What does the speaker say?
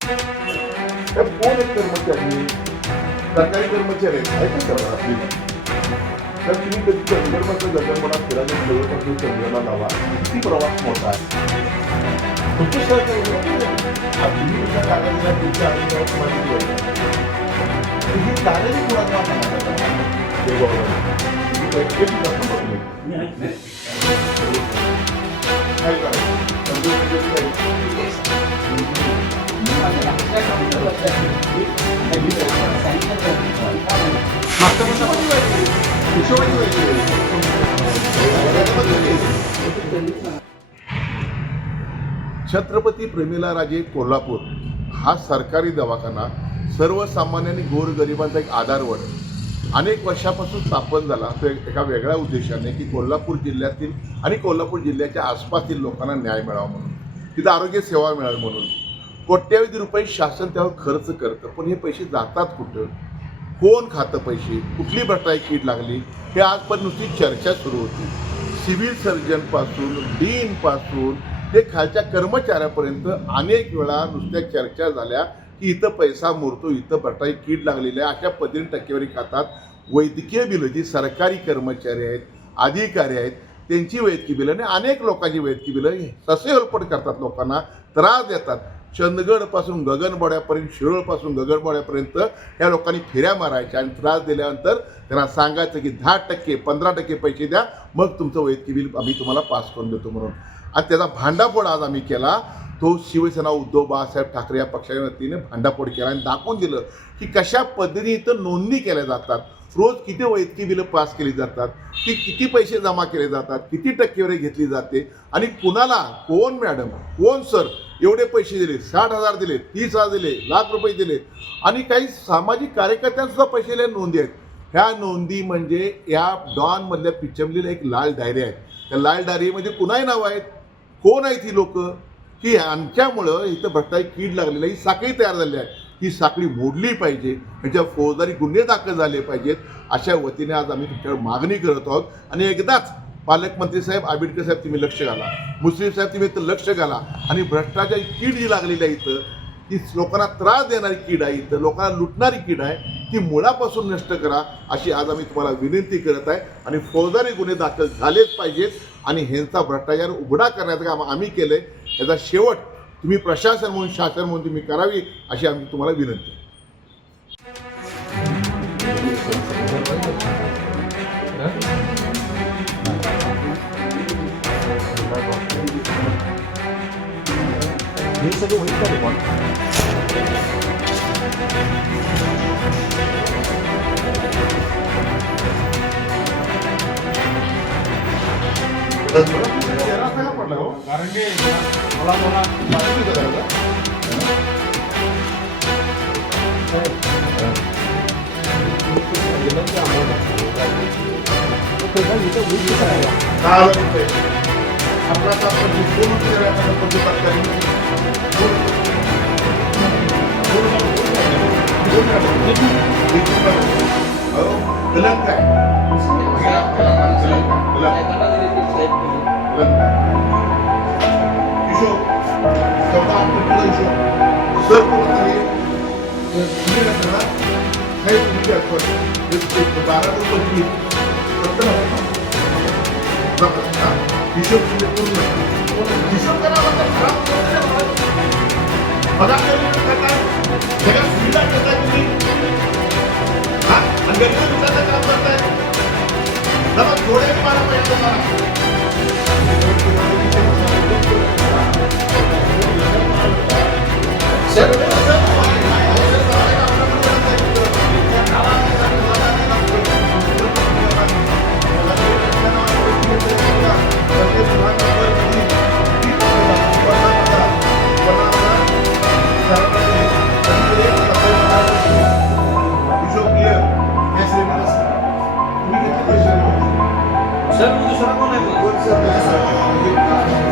कोण आहेत कर्मचारी सरकारी कर्मचारी आहेत. करा आपली तर तुम्ही कधी चंद्रपासून गगनपणात फिरायला जवळपासून चंद्रला लावा किती प्रवास मोठा आहे. हा तुम्ही तुमच्या कागदाला माहिती कागदी काही मागच्या वर्षामध्ये छत्रपती प्रेमिला राजे कोल्हापूर हा सरकारी दवाखाना सर्वसामान्य आणि गोरगरिबांचा एक आधारवड अनेक वर्षापासून स्थापन झाला. तो एका वेगळ्या उद्देशाने की कोल्हापूर जिल्ह्यातील आणि कोल्हापूर जिल्ह्याच्या आसपासतील लोकांना न्याय मिळावा म्हणून. तिथं आरोग्य सेवा मिळावी म्हणून. कोट्यावधी रुपये शासन त्यावर खर्च करतं. पण हे पैसे जातात कुठं? कोण खातं पैसे? कुठली भ्रष्टाची कीड लागली? हे आजपर्यंत नुसती चर्चा सुरू होती. सिव्हिल सर्जनपासून डीनपासून ते खालच्या कर्मचाऱ्यापर्यंत अनेक वेळा नुसत्या चर्चा झाल्या की इथं पैसा मोरतो इथं भ्रष्टाची कीड लागलेली आहे. अशा पद्धतीने टक्केवारी खातात. वैद्यकीय बिलं जी सरकारी कर्मचारी आहेत अधिकारी आहेत त्यांची वैद्यकीय बिलं आणि अनेक लोकांची वैद्यकीय बिलं. ससे होलपट करतात लोकांना त्रास देतात. चंदगडपासून गगनबाड्यापर्यंत शिरोळपासून गगनबाड्यापर्यंत या लोकांनी फेऱ्या मारायच्या आणि त्रास दिल्यानंतर त्यांना सांगायचं की दहा टक्के पंधरा टक्के पैसे द्या मग तुमचं वैयक्तिक बिल आम्ही तुम्हाला पास करून देतो म्हणून. आणि त्याचा भांडाफोड आज आम्ही केला. तो शिवसेना उद्धव बाळासाहेब ठाकरे या पक्षाच्या वतीने भांडाफोड केला आणि दाखवून दिलं की कशा पद्धतीने इथं नोंदणी केल्या जातात. रोज किती वैद्यकीय बिलं पास केली जातात की किती पैसे जमा केले जातात किती टक्केवारी घेतली जाते आणि कुणाला? कोण मॅडम? कोण सर? एवढे पैसे दिले साठ हजार दिले तीस हजार दिले लाख रुपये दिले. आणि काही सामाजिक कार्यकर्त्यांसुद्धा पैसे दिले नोंदी आहेत. ह्या नोंदी म्हणजे या डॉनमधल्या पिचमलेल्या एक लाल डायरी आहे. त्या लाल डायरीमध्ये कुणाही नाव आहेत कोण आहेत ही लोक की यांच्यामुळं इथं भ्रष्टाची कीड लागलेली ही साखळी तयार झालेली आहे. ही साखळी मोडली पाहिजे यांच्या फौजदारी गुन्हे दाखल झाले पाहिजेत. अशा वतीने आज आम्ही तुमच्यावर मागणी करत आहोत. आणि एकदाच पालकमंत्री साहेब आंबेडकर साहेब तुम्ही लक्ष घाला. मुस्लिम साहेब तुम्ही इथं लक्ष घाला. आणि भ्रष्टाचार कीड जी लागलेली आहे इथं ती लोकांना त्रास देणारी कीड आहे इथं लोकांना लुटणारी कीड आहे ती मुळापासून नष्ट करा अशी आज आम्ही तुम्हाला विनंती करत आहे. आणि फौजदारी गुन्हे दाखल झालेच पाहिजेत. आणि ह्यांचा भ्रष्टाचार उघडा करण्याचं काम आम्ही केलं आहे याचा शेवट तुम्ही प्रशासन म्हणून शासन म्हणून तुम्ही करावी अशी आम्ही तुम्हाला विनंती आहे. हे सगळं होईल का रे पण जरा सांगा पडला हो. कारण की मला मला पाहिजे होतं जरा. दहा लाख रुपये. आपला आता आपण जे दोन रुपये जरा आपण पद्धत करता येईल. दोन रुपये. दोन रुपये. दोन रुपये. एक रुपया. अहो, कलंक आहे. कलंक. कलंक. कलंक आहे. हिशोब चौदा आठवड्याचा हिशोब सर कोण आहे तुम्ही नका ना काही तुम्ही काय करा. बारा हिशोब तुम्ही पूर्ण हिशोब करा म्हणजे खराब करू नका. पगार कमी करताय सगळ्या सुविधा करताय तुम्ही हा आणि गरीब लोकांचं काम करताय जरा थोडे मारा पाहिजे तुम्हाला Saya pun tu serangan ni. Saya pun.